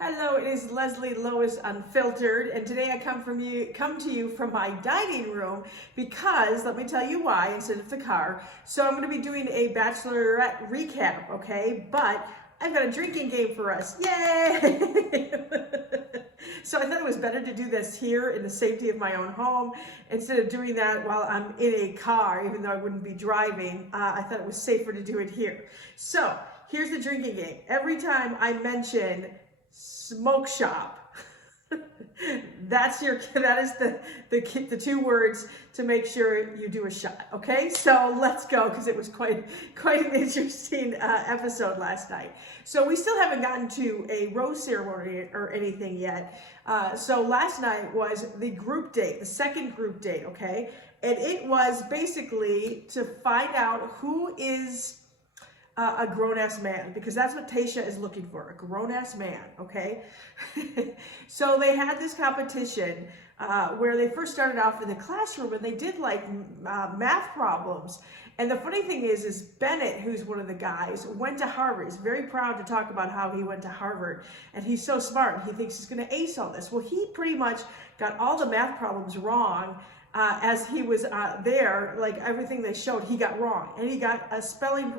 Hello, it is Leslie Lois Unfiltered, and today I come to you from my dining room because let me tell you why instead of the car. So I'm going to be doing a Bachelorette recap, okay? But I've got a drinking game for us. Yay! So I thought it was better to do this here in the safety of my own home instead of doing that while I'm in a car, even though I wouldn't be driving. I thought it was safer to do it here. So here's the drinking game. Every time I mention smoke shop, that is the two words to make sure you do a shot. Okay, so let's go because it was quite an interesting episode last night. So we still haven't gotten to a rose ceremony or anything yet. So last night was the group date, the second group date. Okay, and it was basically to find out who is a grown-ass man, because that's what Tayshia is looking for, a grown-ass man, okay? So they had this competition where they first started off in the classroom and they did like math problems. And the funny thing is Bennett, who's one of the guys, went to Harvard. He's very proud to talk about how he went to Harvard. And he's so smart. He thinks he's going to ace all this. Well, he pretty much got all the math problems wrong. As he was there, like everything they showed, he got wrong. And he got a spelling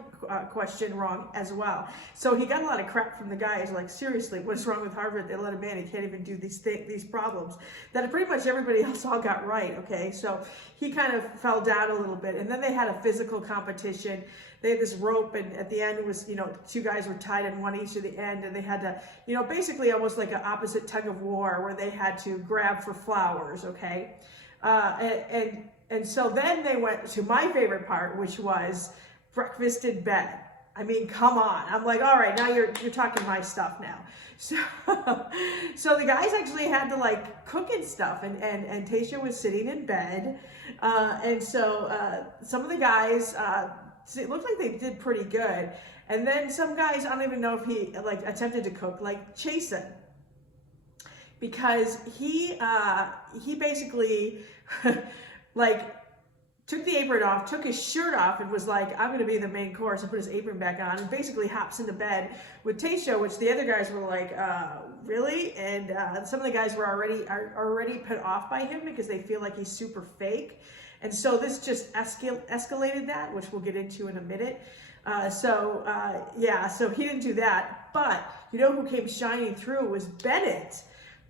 question wrong as well. So he got a lot of crap from the guys, like, seriously, what's wrong with Harvard? They let him in, he can't even do these problems that pretty much everybody else all got right, okay? So he kind of fell down a little bit. And then they had a physical competition. They had this rope, and at the end it was, two guys were tied in one each of the end, and they had to, basically almost like an opposite tug of war where they had to grab for flowers, okay? And so then they went to my favorite part, which was breakfast in bed. I mean, come on. I'm like, all right, now you're talking my stuff now. So, so the guys actually had to like cook and stuff, and Tayshia was sitting in bed. And so some of the guys, it looked like they did pretty good. And then some guys, I don't even know if he like attempted to cook, like Chasen. Because he basically like took the apron off, took his shirt off, and was like, I'm going to be the main course, and put his apron back on, and basically hops into bed with Tayshia, which the other guys were like, really? And some of the guys were already put off by him because they feel like he's super fake. And so this just escalated that, which we'll get into in a minute. Yeah, so he didn't do that. But you know who came shining through was Bennett.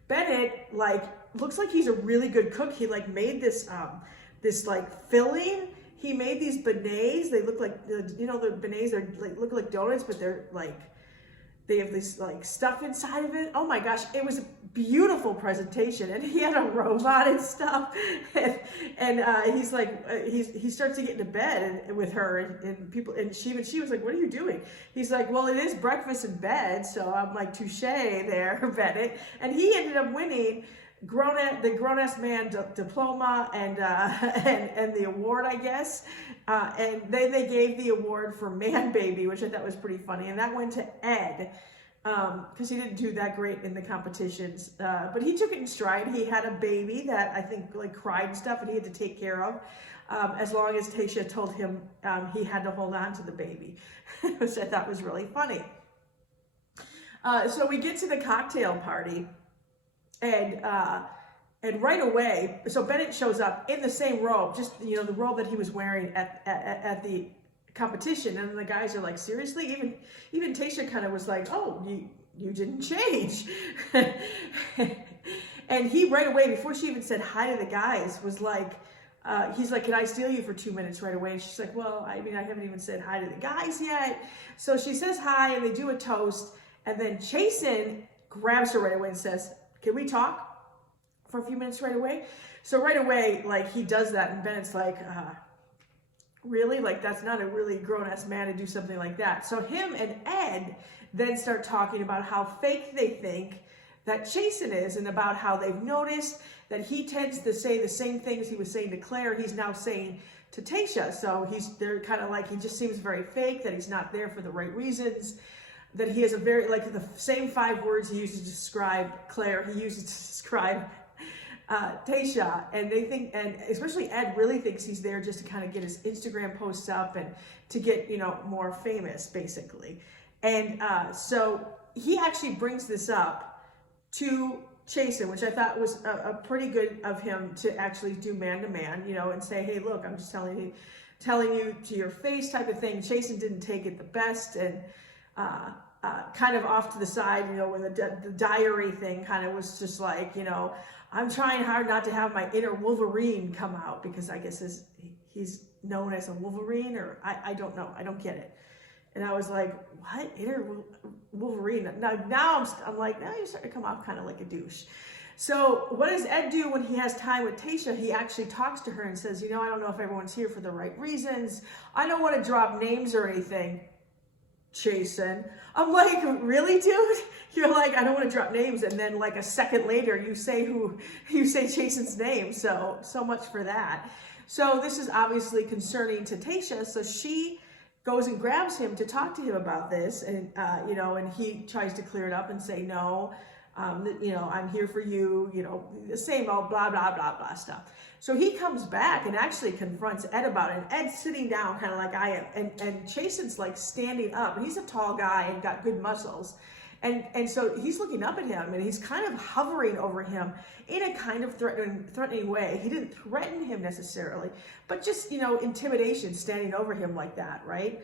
Bennett, like, looks like he's a really good cook. He like made this this like filling. He made these beignets. They look like, the beignets are like look like donuts, but they're like, they have this like stuff inside of it. Oh my gosh, it was a beautiful presentation, and he had a robot and stuff. And he's like, he starts to get into bed with her, and people, and she was like, "What are you doing?" He's like, "Well, it is breakfast in bed." So I'm like, "Touche there, Bennett." And he ended up winning the grown-ass man diploma and the award, I guess. And they gave the award for man baby, which I thought was pretty funny. And that went to Ed, because he didn't do that great in the competitions. But he took it in stride. He had a baby that I think like cried and stuff, and he had to take care of. As long as Tayshia told him he had to hold on to the baby, which I thought was really funny. So we get to the cocktail party. And right away, so Bennett shows up in the same robe, just the robe that he was wearing at the competition, and the guys are like, seriously? Even Tayshia kind of was like, oh, you didn't change. And he right away, before she even said hi to the guys, was like, he's like, can I steal you for 2 minutes right away? And she's like, well, I mean, I haven't even said hi to the guys yet. So she says hi, and they do a toast, and then Chasen grabs her right away and says, can we talk for a few minutes right away? So right away, like, he does that, and Bennett's like, really? Like, that's not a really grown-ass man to do something like that. So him and Ed then start talking about how fake they think that Chasen is, and about how they've noticed that he tends to say the same things he was saying to Claire, he's now saying to Tayshia. So they're kind of like, he just seems very fake, that he's not there for the right reasons, that he has a very, like, the same 5 words he uses to describe Claire, he uses to describe Tayshia. And they think, and especially Ed really thinks he's there just to kind of get his Instagram posts up and to get, more famous, basically. And so he actually brings this up to Chasen, which I thought was a pretty good of him to actually do man to man, you know, and say, hey, look, I'm just telling you to your face type of thing. Chasen didn't take it the best, and kind of off to the side, you know, when the diary thing kind of was just like, you know, I'm trying hard not to have my inner Wolverine come out, because I guess he's known as a Wolverine, or I don't know. I don't get it. And I was like, what? Inner Wolverine? Now I'm like, now you're starting to come off kind of like a douche. So what does Ed do when he has time with Tayshia? He actually talks to her and says, you know, I don't know if everyone's here for the right reasons. I don't want to drop names or anything, Chasen. I'm like, really, dude? You're like, I don't want to drop names, and then like a second later you say Chasen's name. So much for that. So this is obviously concerning to Tayshia. So she goes and grabs him to talk to him about this, and you know, and he tries to clear it up and say, no, you know, I'm here for you, you know, the same old blah blah blah blah stuff. So he comes back and actually confronts Ed about it, and Ed's sitting down kind of like I am, and Chasen's like standing up, and he's a tall guy and got good muscles, and so he's looking up at him, and he's kind of hovering over him in a kind of threatening way. He didn't threaten him necessarily, but just, you know, intimidation, standing over him like that, right?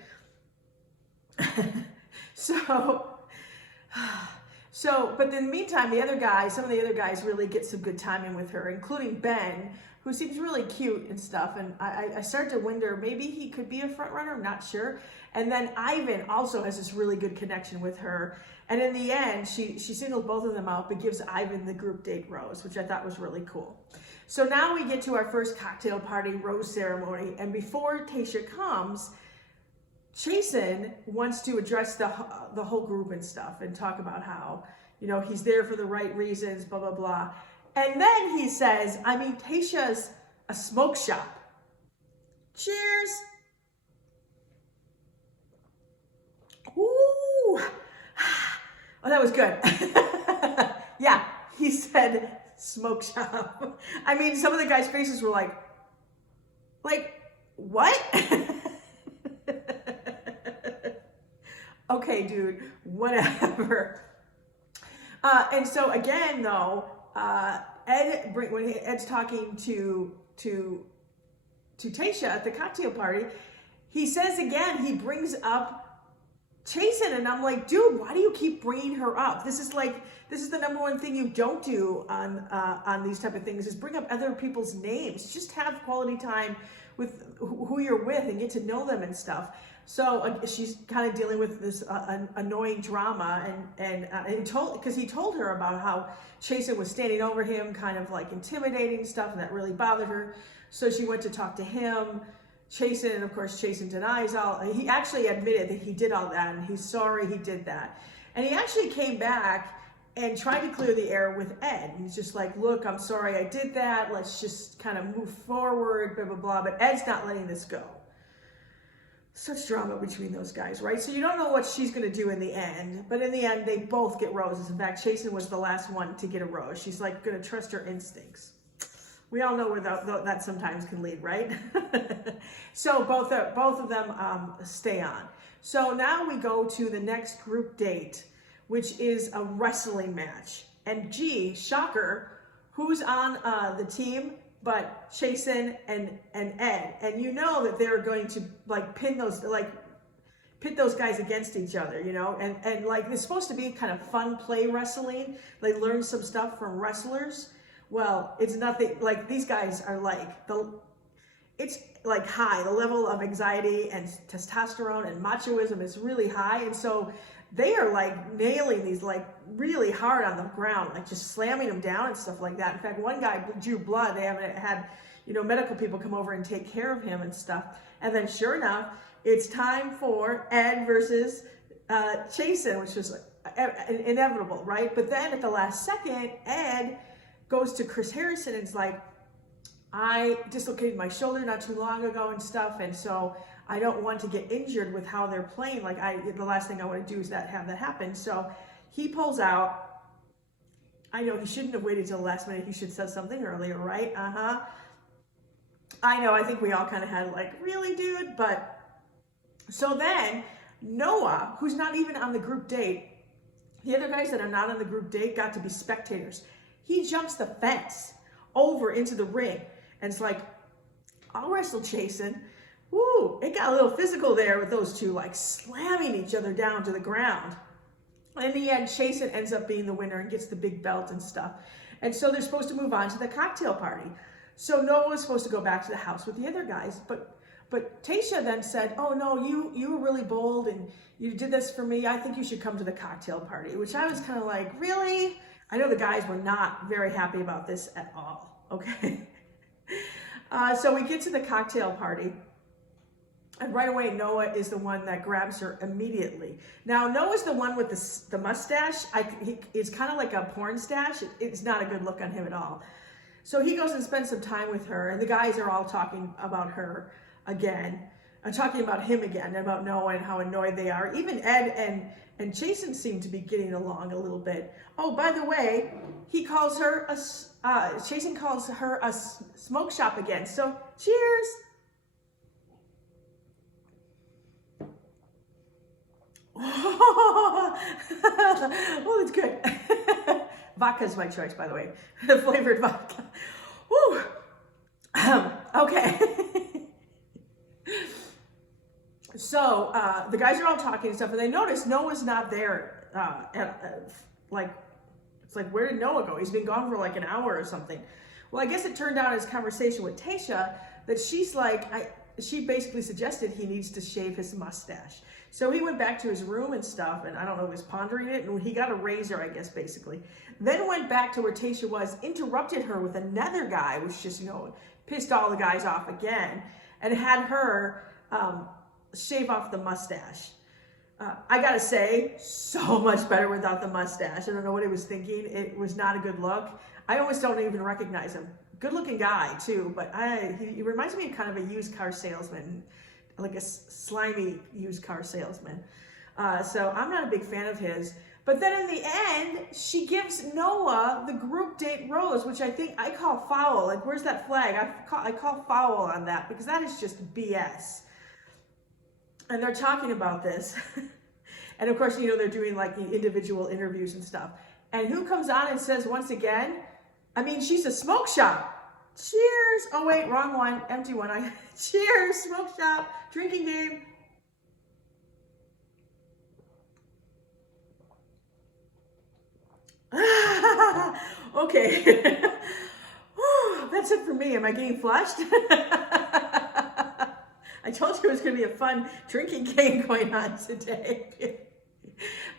But in the meantime, some of the other guys really get some good timing with her, including Ben, who seems really cute and stuff. And I start to wonder, maybe he could be a front runner, I'm not sure. And then Ivan also has this really good connection with her. And in the end, she singled both of them out, but gives Ivan the group date rose, which I thought was really cool. So now we get to our first cocktail party rose ceremony. And before Tayshia comes, Chasen wants to address the whole group and stuff and talk about how, you know, he's there for the right reasons, blah, blah, blah. And then he says, I mean, Tayshia's a smoke shop. Cheers. Ooh. Oh, that was good. Yeah, he said smoke shop. I mean, some of the guys' faces were like, what? Okay, dude, whatever. And so again, though, when Ed's talking to Tayshia at the cocktail party, he says again, he brings up Chasen, and I'm like, dude, why do you keep bringing her up? This is the number one thing you don't do on these type of things, is bring up other people's names. Just have quality time with who you're with and get to know them and stuff. So she's kind of dealing with this annoying drama, and he told her about how Chasen was standing over him, kind of like intimidating stuff, and that really bothered her. So she went to talk to him. Chasen, and of course Chasen denies he actually admitted that he did all that, and he's sorry he did that. And he actually came back and tried to clear the air with Ed. He's just like, look, I'm sorry I did that. Let's just kind of move forward, blah, blah, blah. But Ed's not letting this go. Such drama between those guys, right? So you don't know what she's going to do in the end, but in the end, they both get roses. In fact, Chasen was the last one to get a rose. She's like going to trust her instincts. We all know where that sometimes can lead, right? So both of them stay on. So now we go to the next group date, which is a wrestling match. And gee, shocker, who's on the team but Chasen and Ed? And you know that they're going to like pit those guys against each other, you know? And like, it's supposed to be kind of fun play wrestling. They learn some stuff from wrestlers. Well, it's nothing. Like, these guys are like, it's like high. The level of anxiety and testosterone and machoism is really high. And so they are like nailing these like really hard on the ground, like just slamming them down and stuff like that. In fact, one guy drew blood. They haven't had, you know, medical people come over and take care of him and stuff. And then sure enough, it's time for Ed versus Chasen, which was inevitable, right? But then at the last second, Ed goes to Chris Harrison and is like, I dislocated my shoulder not too long ago and stuff, and so I don't want to get injured with how they're playing. Like, the last thing I want to do is have that happen. So he pulls out. I know he shouldn't have waited till the last minute. He should have said something earlier, right? I know, I think we all kind of had like, really, dude? But so then Noah, who's not even on the group date, The other guys that are not on the group date got to be spectators. He jumps the fence over into the ring and it's like, I'll wrestle Chasen. Woo, it got a little physical there with those two like slamming each other down to the ground. In the end, Chasen ends up being the winner and gets the big belt and stuff. And so they're supposed to move on to the cocktail party. So Noah was supposed to go back to the house with the other guys, but Tayshia then said, oh no, you were really bold and you did this for me. I think you should come to the cocktail party, which I was kind of like, really? I know the guys were not very happy about this at all, okay? So we get to the cocktail party and right away Noah is the one that grabs her immediately. Now Noah's the one with the mustache. It's kind of like a porn stash. It's not a good look on him at all. So he goes and spends some time with her and the guys are all talking about her again, talking about him again, about Noah and how annoyed they are. Even Ed and Chasen seem to be getting along a little bit. Oh, by the way, he calls her Chasen calls her a smoke shop again. So cheers. Oh, that's good. Vodka is my choice, by the way. The flavored vodka. Woo. Okay. So the guys are all talking and stuff, and they notice Noah's not there. It's like, where did Noah go? He's been gone for like an hour or something. Well, I guess it turned out in his conversation with Tayshia that she's like, she basically suggested he needs to shave his mustache. So he went back to his room and stuff, and I don't know, he was pondering it, and he got a razor, I guess, basically. Then went back to where Tayshia was, interrupted her with another guy, which just, pissed all the guys off again, and had her shave off the mustache. I gotta say, so much better without the mustache. I don't know what he was thinking. It was not a good look. I almost don't even recognize him. Good looking guy too, but he reminds me of kind of a used car salesman, like a slimy used car salesman. So I'm not a big fan of his. But then in the end, she gives Noah the group date rose, which I call foul. Like, where's that flag? I call foul on that because that is just BS. And they're talking about this. And of course, they're doing like the individual interviews and stuff. And who comes on and says once again, she's a smoke shop. Cheers. Oh wait, wrong one, empty one. Cheers, smoke shop, drinking game. Okay. That's it for me. Am I getting flushed? I told you it was going to be a fun drinking game going on today.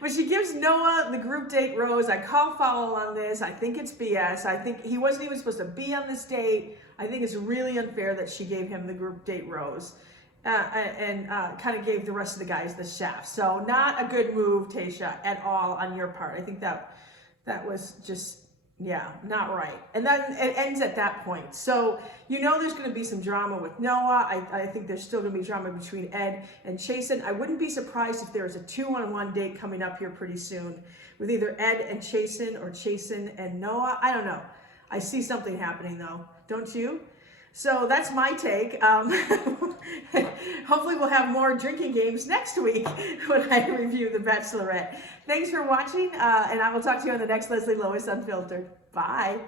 But she gives Noah the group date rose. I call foul on this. I think it's BS. I think he wasn't even supposed to be on this date. I think it's really unfair that she gave him the group date rose and kind of gave the rest of the guys the shaft. So not a good move, Tayshia, at all on your part. I think that was just, not right. And then it ends at that point. So, there's going to be some drama with Noah. I think there's still going to be drama between Ed and Chasen. I wouldn't be surprised if there's a 2-on-1 date coming up here pretty soon with either Ed and Chasen or Chasen and Noah. I don't know. I see something happening though. Don't you? So that's my take. Hopefully we'll have more drinking games next week when I review The Bachelorette. Thanks for watching, and I will talk to you on the next Leslie Lois Unfiltered. Bye.